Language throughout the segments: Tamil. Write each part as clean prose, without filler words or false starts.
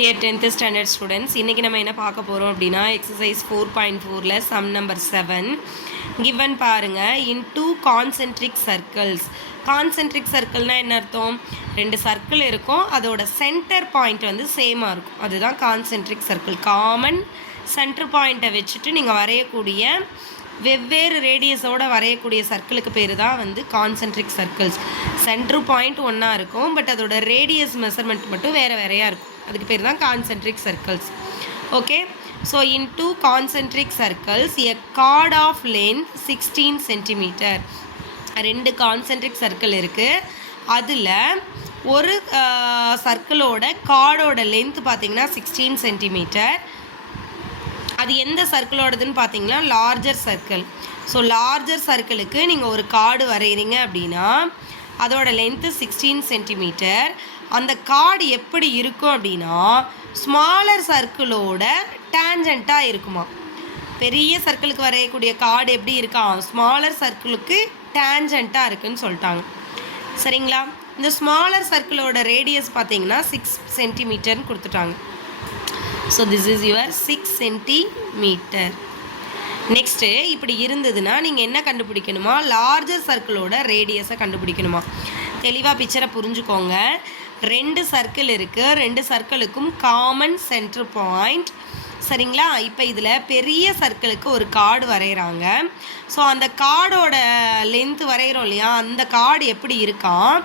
Dear 10th standard students, இன்னைக்கு நம்ம என்ன பார்க்க போறோம் அப்படினா exercise 4.4ல sum number 7 given பாருங்க in two concentric circles. Concentric circleனா என்ன அர்த்தம்? ரெண்டு சர்க்கிள் இருக்கும், அதோட சென்டர் பாயிண்ட் வந்து சேமா இருக்கும். அதுதான் concentric circle. காமன் சென்டர் பாயிண்ட்டை வச்சுட்டு நீங்க வரையக்கூடிய வெவ்வேறு ரேடியஸோட வரையக்கூடிய சர்க்கிளுக்கு பேர் தான் வந்து கான்சென்ட்ரிக் சர்க்கிள்ஸ். சென்டர் பாயிண்ட் ஒன்றா இருக்கும், பட் அதோட ரேடியஸ் மெஷர்மெண்ட் மட்டும் வேறு வேறையாக இருக்கும். அதுக்கு பேர் தான் concentric circles. Okay, so in two concentric circles a chord of length 16 centimetre. ரெண்டு கான்சென்ட்ரிக் சர்க்கிள் இருக்குது, அதில் ஒரு சர்க்கிளோட கார்டோட லென்த் பார்த்திங்கன்னா 16 சென்டிமீட்டர். அது எந்த சர்க்கிளோடதுன்னு பார்த்தீங்கன்னா லார்ஜர் சர்க்கிள். ஸோ லார்ஜர் சர்க்கிளுக்கு நீங்கள் ஒரு கார்டு வரைகிறீங்க அப்படின்னா அதோட லென்த்து 16 சென்டிமீட்டர். அந்த கார்டு எப்படி இருக்கும் அப்படின்னா ஸ்மாலர் சர்க்கிளோட டேஞ்சண்ட்டாக இருக்குமா. பெரிய சர்க்கிளுக்கு வரையக்கூடிய கார்டு எப்படி இருக்கா, ஸ்மாலர் சர்க்கிளுக்கு டேஞ்சண்ட்டாக இருக்குதுன்னு சொல்லிட்டாங்க. சரிங்களா, இந்த ஸ்மாலர் சர்க்கிளோட ரேடியஸ் பார்த்தீங்கன்னா 6 சென்டிமீட்டர்னு கொடுத்துட்டாங்க. So this is your 6 centimetre. Next இப்படி இருந்ததுன்னா நீங்கள் என்ன கண்டுபிடிக்கணுமா, லார்ஜர் சர்க்கிளோட ரேடியஸை கண்டுபிடிக்கணுமா. தெளிவாக பிக்சரை புரிஞ்சுக்கோங்க. ரெண்டு சர்க்கிள் இருக்குது, ரெண்டு சர்க்கிளுக்கும் காமன் சென்டர் பாயிண்ட். சரிங்களா, இப்போ இதில் பெரிய சர்க்கிளுக்கு ஒரு கார்டு வரைகிறாங்க. ஸோ அந்த கார்டோட லென்த்து வரைகிறோம் இல்லையா, அந்த கார்டு எப்படி இருக்கான்,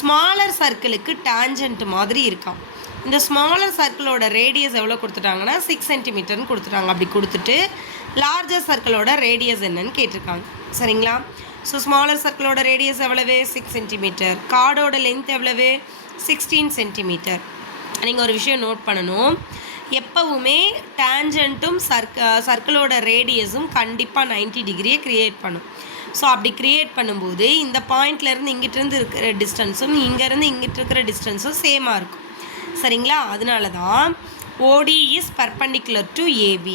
ஸ்மாலர் சர்க்கிளுக்கு டேஞ்சண்ட் மாதிரி இருக்கான். இந்த ஸ்மாலர் சர்க்கிளோட ரேடியஸ் எவ்வளோ கொடுத்துட்டாங்கன்னா 6 சென்டிமீட்டர்னு கொடுத்துட்டாங்க. அப்படி கொடுத்துட்டு லார்ஜர் சர்க்கிளோட ரேடியஸ் என்னன்னு கேட்டிருக்காங்க. சரிங்களா, ஸோ ஸ்மாலர் சர்க்கிளோட ரேடியஸ் எவ்வளவு 6 சென்டிமீட்டர், கார்டோட லென்த் எவ்வளவு 16 சென்டிமீட்டர். நீங்கள் ஒரு விஷயம் நோட் பண்ணணும், எப்போவுமே டேஞ்சண்ட்டும் சர்க்கிளோட ரேடியஸும் கண்டிப்பாக 90 டிகிரியை க்ரியேட் பண்ணும். ஸோ அப்படி க்ரியேட் பண்ணும்போது இந்த பாயிண்ட்லேருந்து இங்கிட்டிருந்து இருக்கிற டிஸ்டன்ஸும் இங்கேருந்து இங்கிட்டு இருக்கிற டிஸ்டன்ஸும் சேமாக இருக்கும். சரிங்களா, அதனால தான் OD is perpendicular to AB.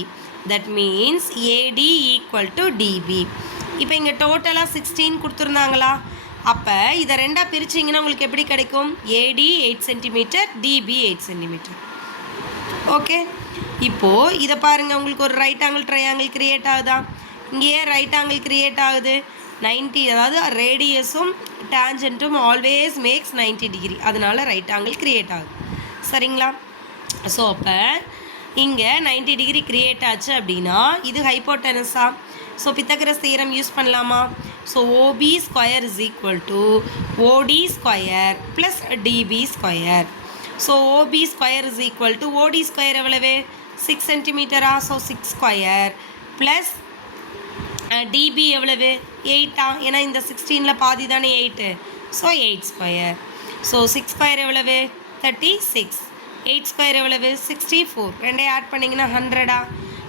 That means AD equal to DB. இப்போ இங்கே டோட்டலாக 16 கொடுத்துருந்தாங்களா, அப்போ இதை ரெண்டாக பிரிச்சிங்கன்னா உங்களுக்கு எப்படி கிடைக்கும், AD 8 centimetre, DB 8 centimetre. Okay, இப்போது இதை பாருங்கள், உங்களுக்கு ஒரு ரைட் ஆங்கிள் ட்ரையாங்கிள் க்ரியேட் ஆகுதா. இங்கேயே ரைட் ஆங்கிள் க்ரியேட் ஆகுது 90, அதாவது ரேடியஸும் டேஞ்சண்ட்டும் ஆல்வேஸ் மேக்ஸ் 90 டிகிரி, அதனால ரைட் ஆங்கிள் க்ரியேட் ஆகுது. சரிங்களா, ஸோ அப்போ இங்கே 90 டிகிரி க்ரியேட் ஆச்சு அப்படின்னா இது ஹைப்போட்டெனஸா. ஸோ பித்தகரஸ் தியரம் யூஸ் பண்ணலாமா. So OB square is equal to OD square plus DB square. So OB square is equal to OD square எவ்வளவு 6 சென்டிமீட்டரா. ஸோ 6 ஸ்கொயர் ப்ளஸ் DB எவ்வளவு 8ஆ, ஏன்னா இந்த 16ல் பாதி தானே 8. So 8 square. ஸோ 6 ஸ்கொயர் எவ்வளவு 36, 8 ஸ்கொயர் எவ்வளவு 64, ரெண்டையும் ஆட் பண்ணிங்கன்னா 100ஆ.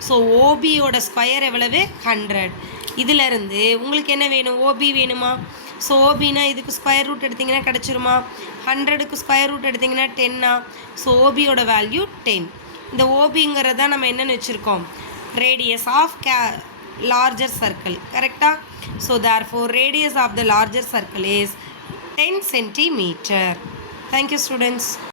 ஸோ ஓபியோட ஸ்கொயர் எவ்வளவு 100. இதிலேருந்து உங்களுக்கு என்ன வேணும், OB வேணுமா. ஸோ ஓபினா இதுக்கு ஸ்கொயர் ரூட் எடுத்திங்கன்னா கிடச்சிருமா, 100க்கு ஸ்கொயர் ரூட் எடுத்திங்கன்னா 10ஆ. So ஓபியோட value 10. இந்த ஓபிங்கிறத நம்ம என்னென்னு வச்சுருக்கோம், ரேடியஸ் ஆஃப் லார்ஜர் சர்க்கிள். கரெக்டாக. So therefore radius of the larger circle is 10 centimeter. Thank you students.